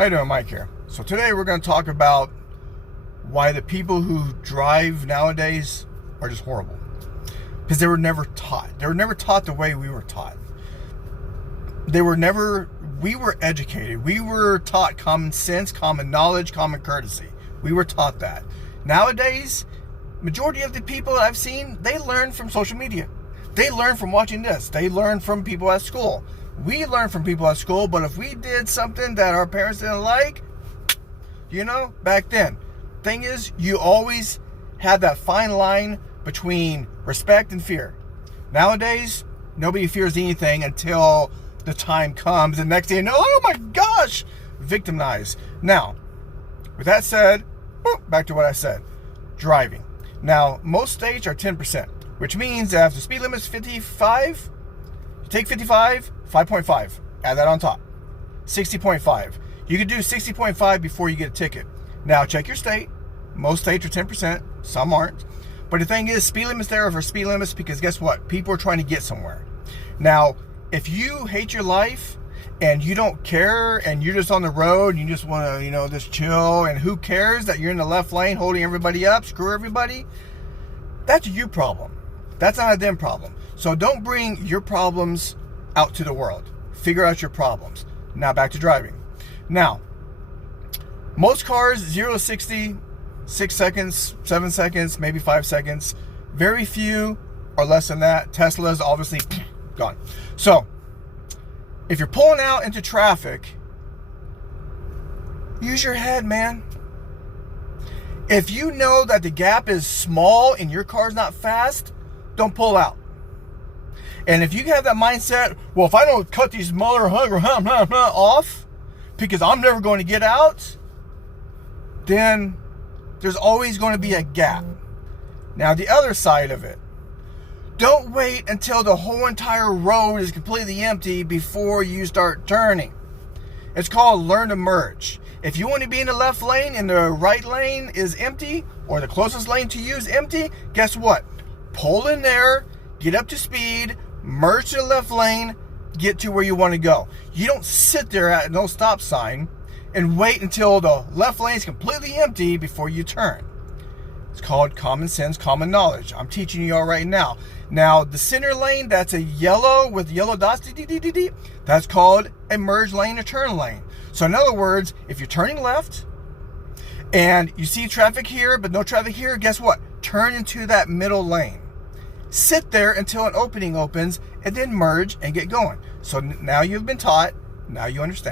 How you doing? Mike here. So today we're going to talk about why the people who drive nowadays are just horrible. Because they were never taught. They were never taught the way we were taught. We were educated. We were taught common sense, common knowledge, common courtesy. We were taught that. Nowadays, majority of the people I've seen, they learn from social media. They learn from watching this. They learn from people at school. We learn from people at school, but if we did something that our parents didn't like, back then, thing is, you always had that fine line between respect and fear. Nowadays, nobody fears anything until the time comes, and next thing you know, oh my gosh, victimized. Now, with that said, back to what I said, driving. Now, most states are 10%, which means that if the speed limit is 55, you take 55, 5.5, add that on top, 60.5. You could do 60.5 before you get a ticket. Now, check your state. Most states are 10%, some aren't. But the thing is, speed limits there are for speed limits because guess what? People are trying to get somewhere. Now, if you hate your life and you don't care and you're just on the road and you just want to, just chill, and who cares that you're in the left lane holding everybody up, screw everybody, that's a you problem. That's not a them problem. So don't bring your problems out to the world. Figure out your problems. Now back to driving. Now, most cars 0 to 60, 6 seconds, 7 seconds, maybe 5 seconds. Very few are less than that. Tesla's obviously gone. So, if you're pulling out into traffic, use your head, man. If you know that the gap is small and your car's not fast, don't pull out. And if you have that mindset, well, if I don't cut these mother off because I'm never going to get out, then there's always going to be a gap. Now, the other side of it, don't wait until the whole entire road is completely empty before you start turning. It's called learn to merge. If you want to be in the left lane and the right lane is empty, or the closest lane to you is empty, guess what? Pull in there, get up to speed, merge to the left lane, get to where you want to go. You don't sit there at no stop sign and wait until the left lane is completely empty before you turn. It's called common sense, common knowledge. I'm teaching you all right now. Now, the center lane, that's a yellow with yellow dots, that's called a merge lane or turn lane. So in other words, if you're turning left and you see traffic here but no traffic here, guess what? Turn into that middle lane. Sit there until an opening opens and then merge and get going. So now you've been taught, now you understand.